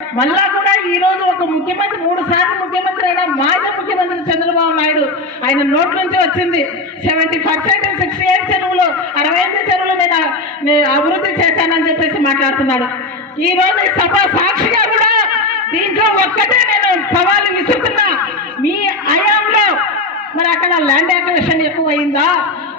మళ్ళా కూడా ఈ రోజు ఒక ముఖ్యమంత్రి మూడు సార్లు ముఖ్యమంత్రి అయిన మాజీ ముఖ్యమంత్రి చంద్రబాబు నాయుడు ఆయన నోట్ నుంచి వచ్చింది. సెవెంటీ పర్సెంట్ సిక్స్టీ ఎయిట్ చెరువులు అరవై ఎనిమిది చెరువులు నేను అభివృద్ధి చేశానని చెప్పేసి మాట్లాడుతున్నాడు. ఈ రోజు సభ సాక్షిగా కూడా దీంట్లో ఒక్కటే నేను సవాలు విసురుతున్నా. మీ అయాంలో మరి అక్కడ ల్యాండ్ యాక్విజిషన్ ఎక్కువ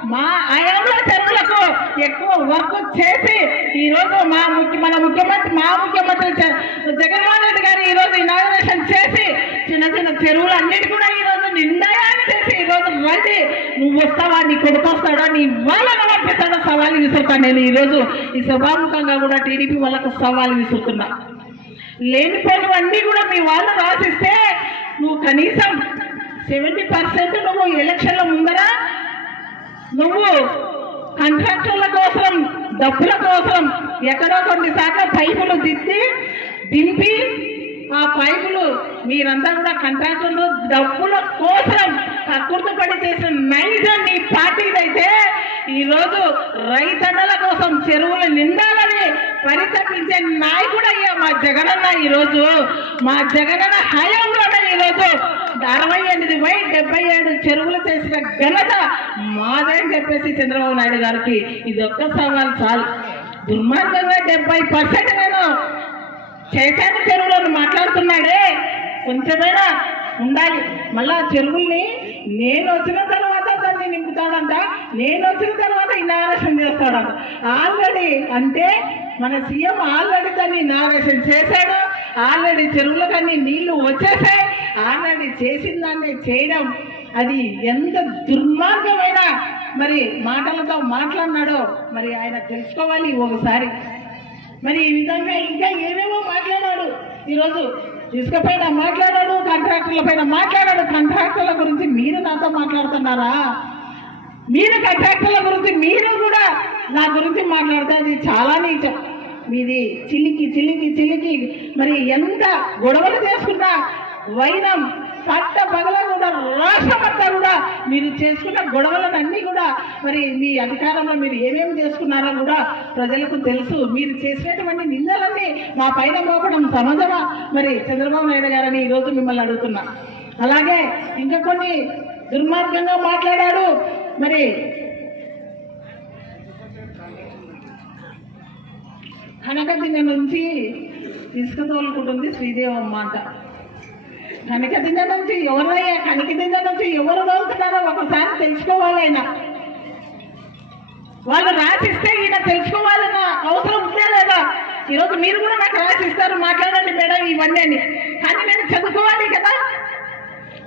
మా అయాంలో చెరువులకు ఎక్కువ వర్క్ చేసి ఈ రోజు మా ముఖ్య మన ముఖ్యమంత్రి మా ముఖ్యమంత్రి జ- జగన్మోహన్ రెడ్డి గారు ఈ రోజు ఇనాగ్రేషన్ చేసి చిన్న చిన్న చెరువులు అన్నిటి కూడా ఈ రోజు నిర్ణయాన్ని చేసి ఈ రోజు నువ్వు వస్తావా నీ కొడుకు వస్తాడా నీ వాళ్ళని పంపిస్తాడో సవాలు విసురుతాను నేను ఈరోజు ఈ సభాముఖంగా కూడా టీడీపీ వాళ్ళకు సవాలు విసురుతున్నా. లేనిపోయినవన్నీ కూడా మీ వాళ్ళు రాసిస్తే నువ్వు కనీసం సెవెంటీ పర్సెంట్ నువ్వు ఎలక్షన్ల ముందర నువ్వు కాంట్రాక్టర్ల కోసం డబ్బుల కోసం ఎక్కడో కొన్ని సార్లు పైపులు దిద్ది దింపి ఆ పైపులు మీరంతా కూడా కంట్రాక్టర్లు డబ్బుల కోసం కక్కుర్తి పడి చేసిన నైజం మీ పార్టీదైతే ఈరోజు రైతన్నల కోసం చెరువులు నిండాలని పరితపించే నాయకుడు అయ్యా మా జగనన్న ఈరోజు. మా జగనన్న హయాంలోనే ఈరోజు అరవై ఎనిమిది బై డెబ్బై ఏడు చెరువులు చేసిన ఘనత మాదే అని చెప్పేసి చంద్రబాబు నాయుడు గారికి. ఇది ఒక్క సవాల్ చాలు. దుర్మార్గంగా డెబ్బై పర్సెంట్ నేను చేశాను చెరువులను మాట్లాడుతున్నాడే. కొంచెమైనా ఉండాలి. మళ్ళా చెరువుల్ని నేను వచ్చిన తర్వాత దాన్ని నింపుతాడంట. నేను వచ్చిన తర్వాత ఇనారేషన్ చేస్తాడంట. ఆల్రెడీ అంటే మన సీఎం ఆల్రెడీ దాన్ని ఇనారేషన్ చేశాడు. ఆల్రెడీ చెరువులకన్నీ నీళ్ళు వచ్చేసాయి. ఆల్రెడీ చేసిన దాన్ని చేయడం అది ఎంత దుర్మార్గమైన మరి మాటలతో మాట్లాడినాడో మరి ఆయన తెలుసుకోవాలి ఒకసారి మరి ఈ విధంగా ఇంకా ఏమేమో మాట్లాడాడు. ఈరోజు ఇసుక పైన మాట్లాడాడు కాంట్రాక్టర్ల పైన మాట్లాడాడు. కాంట్రాక్టర్ల గురించి మీరు నాతో మాట్లాడుతున్నారా? మీరు కాంట్రాక్టర్ల గురించి మీరు కూడా నా గురించి మాట్లాడితే అది చాలా నీచం. మీది చిలికి చిలికి చిలికి. మరి ఎంత గొడవలు చేసుకున్నా వైనం పట్ట పగల కూడా కూడా మీరు చేసుకున్న గొడవలన్నీ కూడా మరి మీ అధికారంలో మీరు ఏమేమి చేసుకున్నారో కూడా ప్రజలకు తెలుసు. మీరు చేసినటువంటి నిందలన్నీ మా పైన మోపడం సమాజమా మరి చంద్రబాబు నాయుడు గారని ఈరోజు మిమ్మల్ని అడుగుతున్నా. అలాగే ఇంకా కొన్ని దుర్మార్గంగా మాట్లాడాడు. మరి కనకదిన నుంచి ఇసుక తోలుకుంటుంది శ్రీదేవమ్మ అంట. కనకదిన నుంచి ఎవరయ్యా కనకదిన నుంచి ఎవరు తోలుతున్నారో ఒకసారి తెలుసుకోవాలైనా. వాళ్ళు రాసిస్తే ఈయన తెలుసుకోవాలన్న అవసరం ఉందా లేదా? ఈరోజు మీరు కూడా నాకు రాసిస్తారు మాట్లాడండి మేడం ఇవన్నీ అని. కానీ నేను చదువుకోవాలి కదా.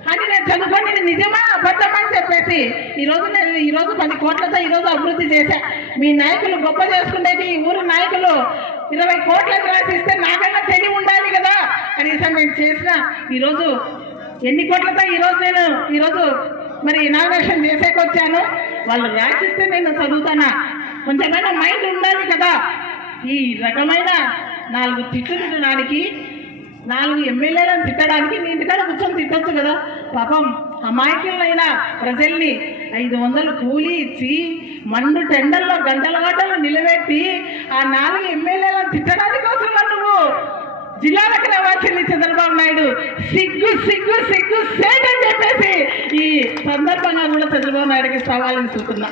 కానీ నేను చదువుకొని ఇది నిజమా అబద్ధమా అని చెప్పేసి ఈరోజు నేను ఈరోజు పది కోట్లతో ఈరోజు అభివృద్ధి చేశా. మీ నాయకులు గొప్ప చేసుకునేది ఈ ఊరు నాయకులు ఇరవై కోట్లకు రాసిస్తే నాకన్నా తెలివి ఉండాలి కదా. కనీసం నేను చేసిన ఈరోజు ఎన్ని కోట్లతో ఈరోజు నేను ఈరోజు మరి ఇనాగ్రేషన్ చేసేకొచ్చాను. వాళ్ళు రాసిస్తే నేను చదువుతానా? కొంచెమైనా మైండ్ ఉండాలి కదా. ఈ రకమైన నాలుగు తిట్లు తిట్టడానికి నాలుగు ఎమ్మెల్యేలను తిట్టడానికి నీ ఇంటికాడ కూర్చొని తిట్టొచ్చు కదా. పాపం అమాయకులైన ప్రజల్ని ఐదు వందలు కూలి ఇచ్చి మండు టెండల్లో గంటల గంటలు నిలబెట్టి ఆ నాలుగు ఎమ్మెల్యేలను తిట్టడానికి అవసరమా నువ్వు. జిల్లాలకు రావాల్సింది చంద్రబాబు నాయుడు. సిగ్గు సిగ్గు సిగ్గు సేట్ అని చెప్పేసి ఈ సందర్భంగా కూడా చంద్రబాబు నాయుడికి సవాల్ విసురుతున్నా.